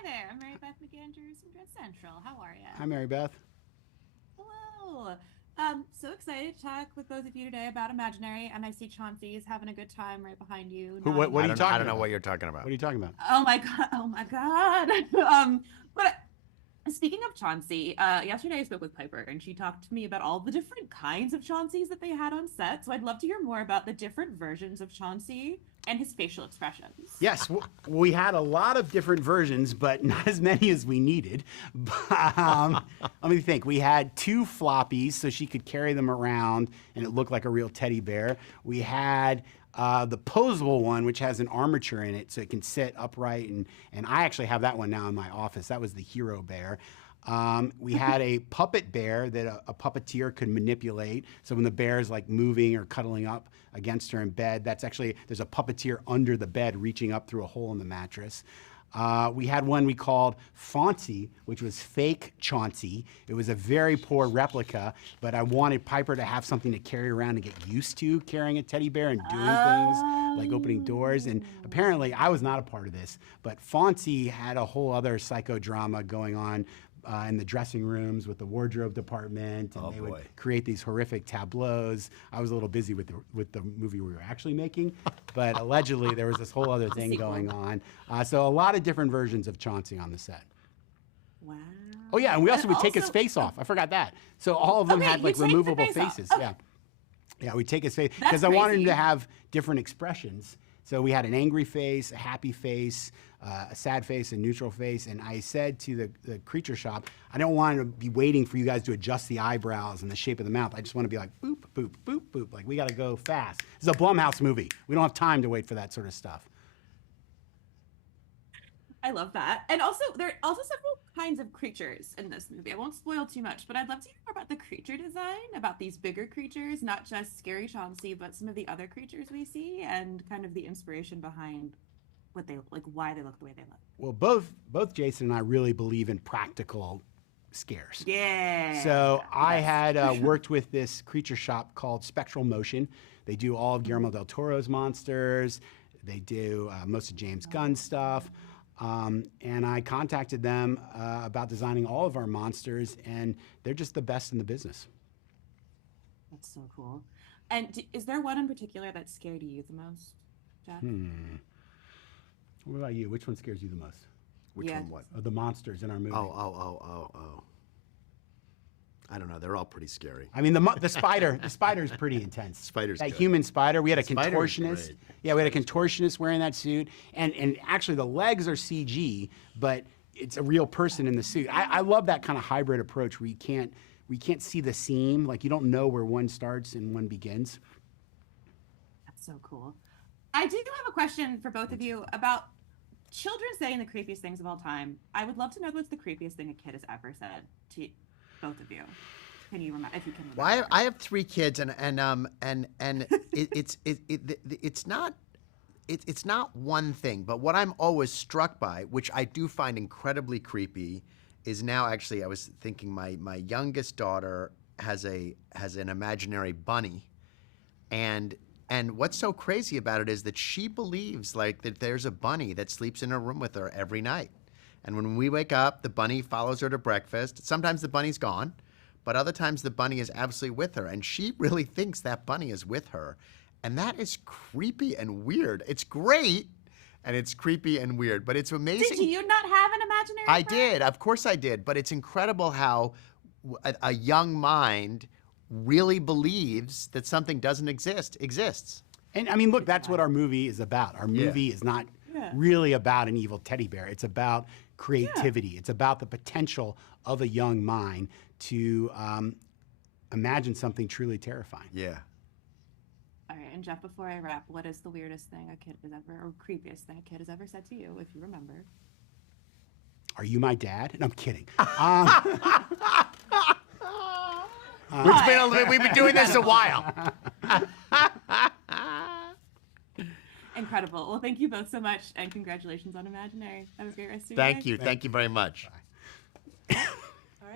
Hi there, I'm Mary Beth McAndrews from Dread Central. How are you? Hi, Mary Beth. Hello. So excited to talk with both of you today about Imaginary, and I see Chauncey is having a good time right behind you, Who? What nodding are you his talking I don't know about? what you're talking What about. are you talking about? Oh my god! Oh my god! But speaking of Chauncey, yesterday I spoke with Piper, and she talked to me about all the different kinds of Chaunceys that they had on set. So I'd love to hear more about the different versions of Chauncey and his facial expressions. Yes, we had a lot of different versions, but not as many as we needed. Let me think. We had two floppies, so she could carry them around, and it looked like a real teddy bear. We had the posable one, which has an armature in it, so it can sit upright, and I actually have that one now in my office. That was the hero bear. We had a puppet bear that a puppeteer could manipulate. So when the bear is like moving or cuddling up against her in bed, that's actually, there's a puppeteer under the bed reaching up through a hole in the mattress. We had one we called Chauncey, which was fake Chauncey. It was a very poor replica, but I wanted Piper to have something to carry around and get used to carrying a teddy bear and doing things like opening doors. And apparently I was not a part of this, but Chauncey had a whole other psychodrama going on in the dressing rooms with the wardrobe department, and they would create these horrific tableaus. I was a little busy with the movie we were actually making, but allegedly there was this whole other thing going on. So a lot of different versions of Chauncey on the set. Wow. Oh yeah, and we also would take his face off. I forgot that. So all of them had like removable faces. Okay. Yeah, yeah, we take his face That's because I wanted him crazy. to have different expressions. So we had an angry face, a happy face, a sad face, a neutral face. And I said to the creature shop, I don't want to be waiting for you guys to adjust the eyebrows and the shape of the mouth. I just want to be like, boop, boop, boop, boop. Like, we got to go fast. This is a Blumhouse movie. We don't have time to wait for that sort of stuff. I love that. And also, there are also several kinds of creatures in this movie. I won't spoil too much, but I'd love to hear more about the creature design, about these bigger creatures, not just Scary Chauncey, but some of the other creatures we see, and kind of the inspiration behind what they like, why they look the way they look. Well, both Jason and I really believe in practical scares. Yeah. So I had worked with this creature shop called Spectral Motion. They do all of Guillermo del Toro's monsters. They do most of James Gunn's stuff. And I contacted them about designing all of our monsters, and they're just the best in the business. That's so cool. And is there one in particular that scared you the most, Jeff? What about you? Which one scares you the most? Which Yeah. one? What? Of the monsters in our movie. Oh. I don't know. They're all pretty scary. I mean, the spider is pretty intense. Spider's that good. human spider. We had a Spider is contortionist. great. Yeah, we had a contortionist wearing that suit, and actually the legs are CG, but it's a real person in the suit. I love that kind of hybrid approach where we can't see the seam, like you don't know where one starts and one begins. That's so cool. I do have a question for both of you about children saying the creepiest things of all time. I would love to know what's the creepiest thing a kid has ever said to both of you. Can you remember? If you can remember. Well, I have three kids, and it's not one thing, but what I'm always struck by, which I do find incredibly creepy, is now actually I was thinking my youngest daughter has an imaginary bunny, and what's so crazy about it is that she believes like that there's a bunny that sleeps in her room with her every night. And when we wake up, the bunny follows her to breakfast. Sometimes the bunny's gone, but other times the bunny is absolutely with her. And she really thinks that bunny is with her. And that is creepy and weird. It's great, and it's creepy and weird, but it's amazing. Do you not have an imaginary I friend? did. Of course I did. But it's incredible how a young mind really believes that something doesn't exists. And I mean, look, that's what our movie is about. Our movie is not really about an evil teddy bear. It's about creativity. It's about the potential of a young mind to imagine something truly terrifying. Yeah. All right, and Jeff, before I wrap, what is the weirdest thing a kid has ever, or creepiest thing a kid has ever said to you, if you remember? Are you my dad? No, I'm kidding. We've been doing this a while. Incredible. Well, thank you both so much, and congratulations on Imaginary. That was a great rest of your Thank day. you. Thank you very much. Bye.